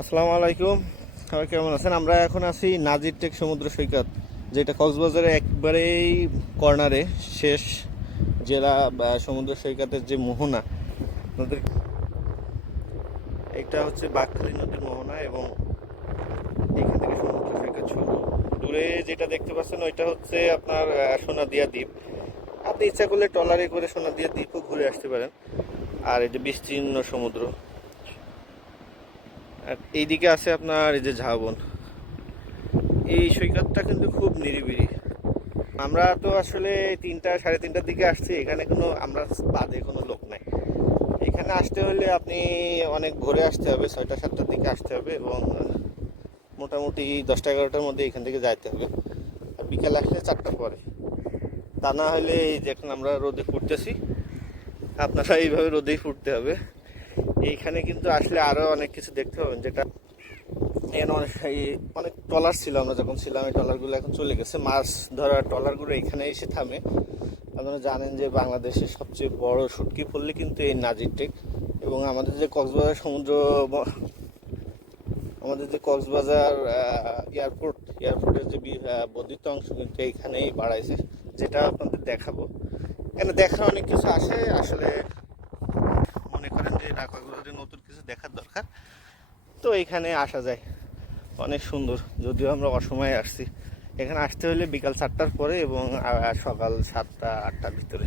আসসালামু আলাইকুম। সবাই কেমন আছেন? আমরা এখন আছি নাজির টেক সমুদ্র সৈকত, যেটা কক্সবাজারের একবারেই কর্নারে শেষ জেলা বা সমুদ্র সৈকতের যে মোহনা নদীর, এটা হচ্ছে বাঁকখালী নদীর মোহনা এবং এখান থেকে সমুদ্র সৈকত শুরু। দূরে যেটা দেখতে পাচ্ছেন ওইটা হচ্ছে আপনার সোনাদিয়া দ্বীপ। আপনি ইচ্ছা করলে ট্রলারে করে সোনাদিয়া দ্বীপও ঘুরে আসতে পারেন। আর এই যে বিস্তীর্ণ সমুদ্র, আর এইদিকে আছে আপনার এই যে ঝাউবন। এই সৈকতটা কিন্তু খুব নিরিবিলি। আমরা তো আসলে 3টা সাড়ে 3টার দিকে আসছি, এখানে কোনো আমরা বাদে কোনো লোক নাই। এখানে আসতে হলে আপনি অনেক ভোরে আসতে হবে, 6টা 7টার দিকে আসতে হবে এবং মোটামুটি 10টা 11টার মধ্যে এখান থেকে যাইতে হবে। আর বিকাল আসলে 4টার পরে। তা না হলে এই যে এখন আমরা রোদে ফুটতেছি, আপনারা এইভাবে রোদেই ফুটতে হবে। এইখানে কিন্তু আসলে আরও অনেক কিছু দেখতে পাবেন, যেটা এখানে অনেক ট্রলার ছিল। আমরা যখন ছিলাম এই ট্রলারগুলো এখন চলে গেছে। মাছ ধরার ট্রলারগুলো এখানে এসে থামে। আপনারা জানেন যে বাংলাদেশের সবচেয়ে বড় শুটকি পল্লী কিন্তু এই নাজির টেক, এবং আমাদের যে কক্সবাজার আমাদের যে কক্সবাজার এয়ারপোর্টের যে বর্ধিত অংশ কিন্তু এইখানেই বাড়াইছে, যেটা আপনাদের দেখাবো। এখানে দেখা অনেক কিছু আসে আসলে। মনে করেন যে কক্সবাজারে নতুন কিছু দেখার দরকার, তো এইখানে আসা যায়। অনেক সুন্দর, যদিও আমরা অসময়ে আসছি। এখানে আসতে হলে বিকাল 4টার পরে এবং সকাল 7টা 8টার ভিতরে।